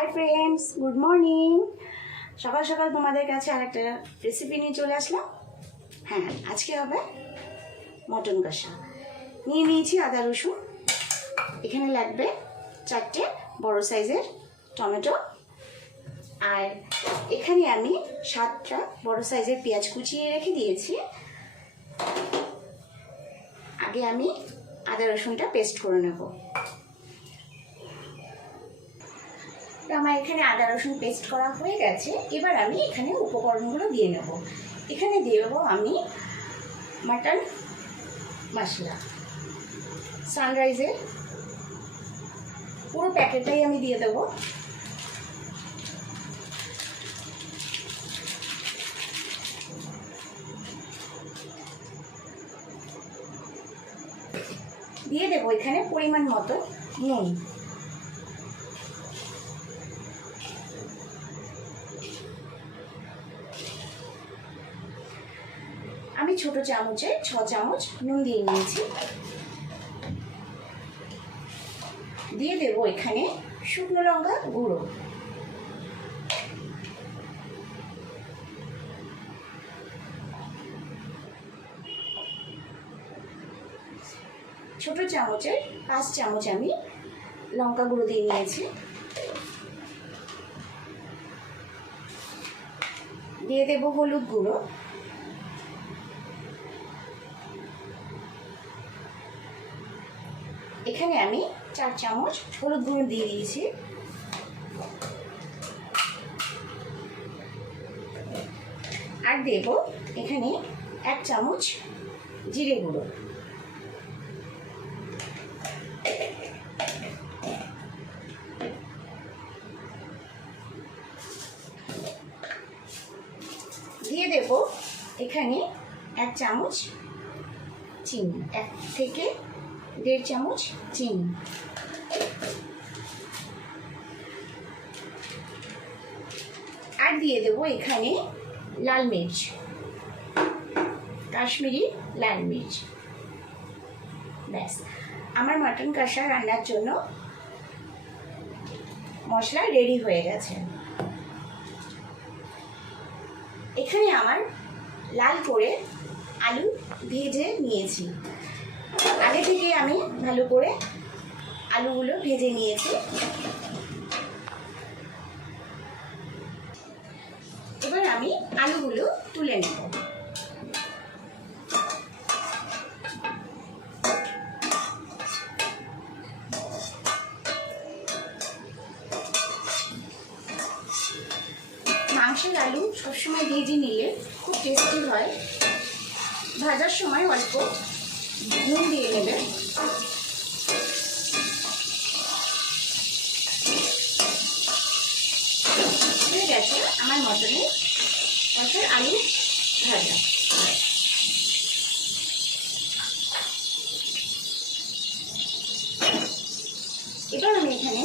Hi friends, good morning. সকাল সকাল তোমাদের কাছে আরেকটা রেসিপি নিয়ে চলে আসলাম। হ্যাঁ, আজকে হবে মটন কষা। নিয়ে নিয়েছি আদা রসুন, এখানে লাগবে 4টে বড় সাইজের টমেটো, আর এখানে আমি 7টা বড় সাইজের পেঁয়াজ কুচিয়ে রেখে দিয়েছি। আগে আমি আদা রসুনটা পেস্ট করে নেব। আমার এখানে আদা রসুন পেস্ট করা হয়ে গেছে। এবার আমি এখানে উপকরণগুলো দিয়ে নেব। এখানে দিয়ে দেবো আমি মাটন মশলা, সানরাইজের পুরো প্যাকেটটাই আমি দিয়ে দেবো। দিয়ে দেবো এখানে পরিমাণ মতো নুন। আমি ছোট চামচে 6 চামচ নুন দিয়ে নিয়েছি। দিয়ে দেব এখানে শুকনো লঙ্কা গুঁড়ো, ছোট চামচের 5 চামচ আমি লঙ্কা গুঁড়ো দিয়ে নিয়েছি। দিয়ে দেব হলুদ গুঁড়ো, এখানে আমি 4 চামচ হলুদ গুঁড়ো দিয়ে দিয়েছি। আর দেব এখানে 1 চামচ জিরে গুঁড়ো। দিয়ে দেব এখানে 1 চামচ চিনি, 1 থেকে 1.5 চামচ চিনি। আর দিয়ে দেব এখানে লাল মির্চ, কাশ্মীরি লাল মির্চ। ব্যাস, আমার মাটন কষা রান্নার জন্য মশলা রেডি হয়ে গেছে। এখানে আমার লাল করে আলু ভেজে নিয়েছি। আগে থেকে আমি ভালো করে আলুগুলো ভেজে নিয়েছি। এবার আমি আলুগুলো তুলে নেব। মাংসের আলু সবসময় ভেজে নিলে খুব টেস্টি হয়। ভাজার সময় অল্প নুন দিয়ে নেবে। হয়ে গেছে আমার মটনের কষার আলু ভাজা। এবার আমি এখানে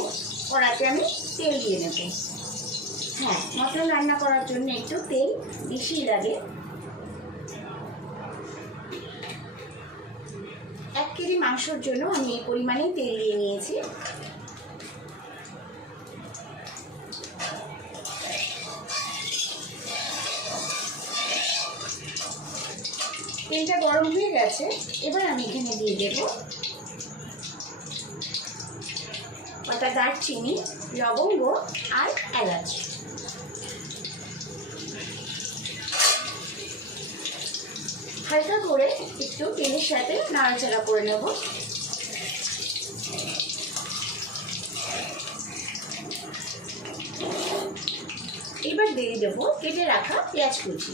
কড়াতে আমি তেল দিয়ে নেব। হ্যাঁ, মটন রান্না করার জন্য একটু তেল বেশি লাগে। 1 কেজি মাংসর জন্য আমি এই পরিমাণে তেল দিয়ে নিয়েছি। তেলটা গরম হয়ে গেছে। এবার আমি এখানে দিয়ে দেব কটা দারচিনি, লবঙ্গ আর এলাচ। হালকা করে একটু তেলের সাথে নাড়াচাড়া করে নেব। এবার দিয়ে দেবো কেটে রাখা পেঁয়াজ কুচি।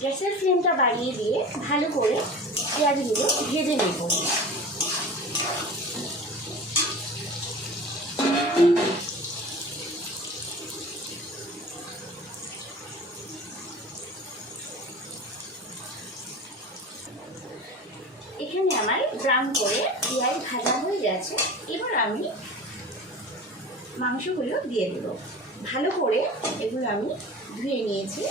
গ্যাসের ফ্লেমটা বাড়িয়ে দিয়ে ভালো করে পেঁয়াজগুলো ভেজে নেব। এখানে আমার ব্রাউন করে পেঁয়াজ ভাজা হয়ে গেছে। এবার আমি মাংসগুলো দিয়ে দেব। ভালো করে এগুলো আমি ধুয়ে নিয়েছি।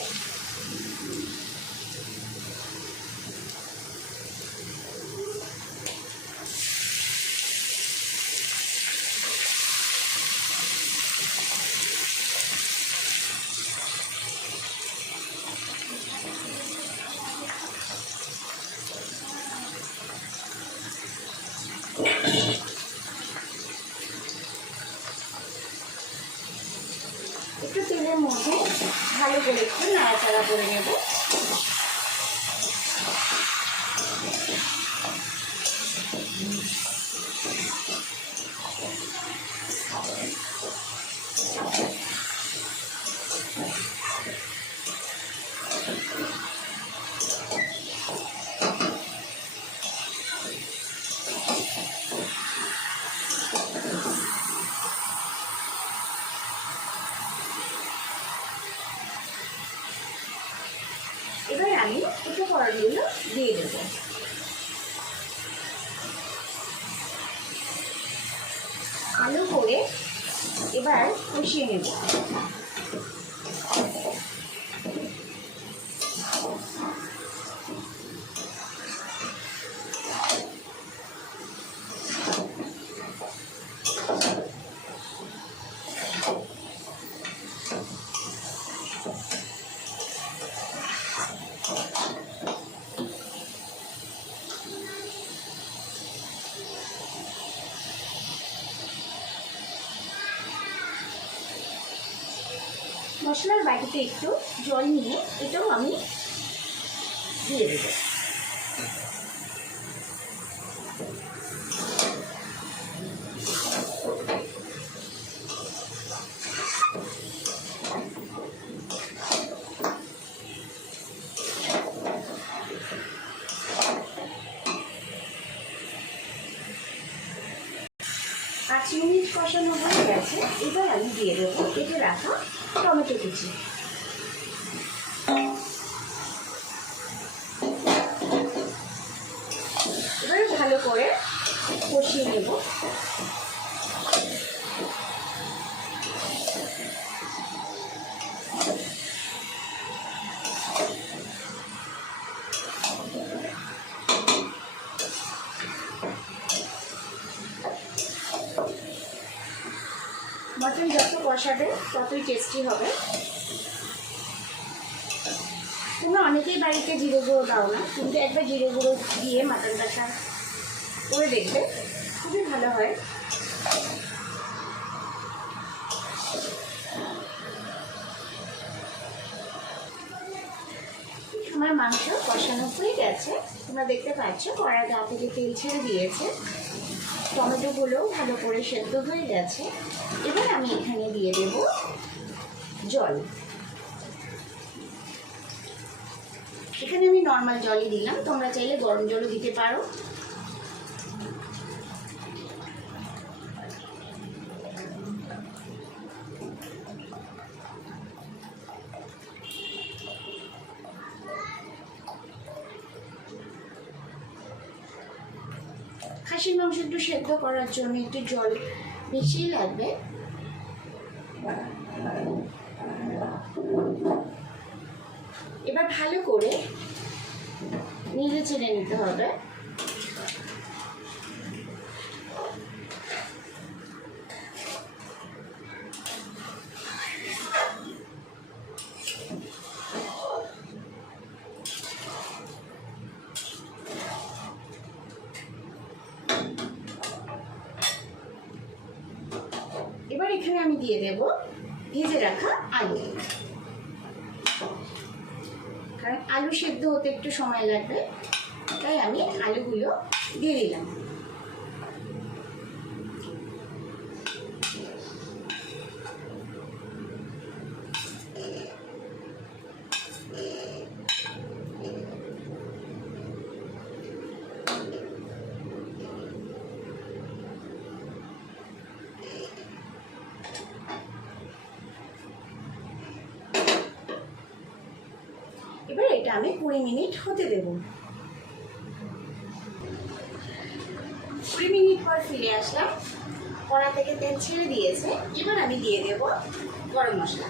একটু তেলের মধ্যে ভালো করে একটু নাড়াচাড়া করে নেব। এবার আমি উপকরণগুলো দিয়ে দেবো। আলু করে এবার কষিয়ে নেব। মশলার বাটিতে একটু জল নিয়ে এটাও আমি দিয়ে দেব। পাঁচ মিনিট কষানো হয়ে গেছে, এবার আমি দিয়ে দেবো কেটে রাখা টমেটো কুচি। এবার ভালো করে কষিয়ে নেব। মটন যত কষাবে ততই টেস্টি হবে। তোমরা অনেকেই বাড়িতে জিরে গুঁড়ো দাও না, কিন্তু একবার জিরে গুঁড়ো দিয়ে মাটন কষা করে দেখবে, খুবই ভালো হয়। আমার মাংস কষানো হয়ে গেছে, তোমরা দেখতে পাচ্ছ কড়ার গা থেকে তেল ছেড়ে দিয়েছে, টমেটোগুলোও ভালো করে সেদ্ধ হয়ে গেছে। এবার আমি এখানে দিয়ে দেব জল। এখানে আমি নর্মাল জলই দিলাম, তোমরা চাইলে গরম জলও দিতে পারো। খাসির মাংস একটু সেদ্ধ করার জন্য একটু জল বেশি লাগবে। এবার ভালো করে নেড়ে চেড়ে নিতে হবে। এবার এখানে আমি দিয়ে দেব ভেজে রাখা আলু, কারণ আলু সেদ্ধ হতে একটু সময় লাগবে, তাই আমি আলুগুলো দিয়ে দিলাম। এবার এটা আমি 20 মিনিট হতে দেব। 20 মিনিট পর ফিরে আসলাম, কড়া থেকে তেল ছেড়ে দিয়েছে। এবার আমি দিয়ে দেব গরম মশলা।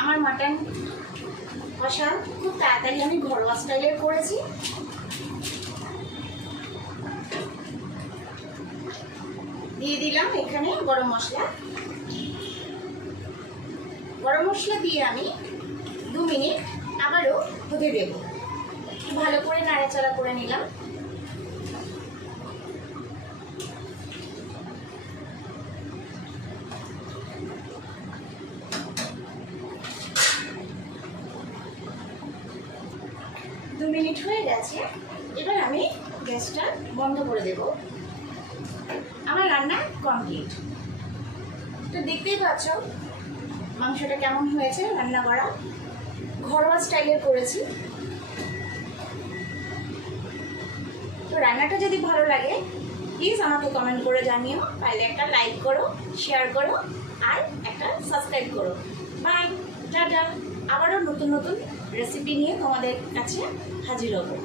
আমার মাটন কষা খুব তাড়াতাড়ি আমি ঘরোয়া স্টাইলের করেছি। দিয়ে দিলাম এখানে গরম মশলা। গরম মশলা দিয়ে আমি 2 মিনিট আবারও হতে দেব। ভালো করে নাড়াচাড়া করে নিলাম। দু মিনিট হয়ে গেছে, এবার আমি গ্যাসটা বন্ধ করে দেব। আমার রান্না কমপ্লিট। তো দেখতেই পাচ্ছ মাংসটা কেমন হয়েছে রান্না করা, ঘরোয়া স্টাইলের করেছি। তো রান্নাটা যদি ভালো লাগে প্লিজ আমাকে কমেন্ট করে জানিও, তাহলে একটা লাইক করো, শেয়ার করো আর একটা সাবস্ক্রাইব করো। Bye, ta-ta. আবারও নতুন নতুন রেসিপি নিয়ে তোমাদের কাছে হাজির হবো।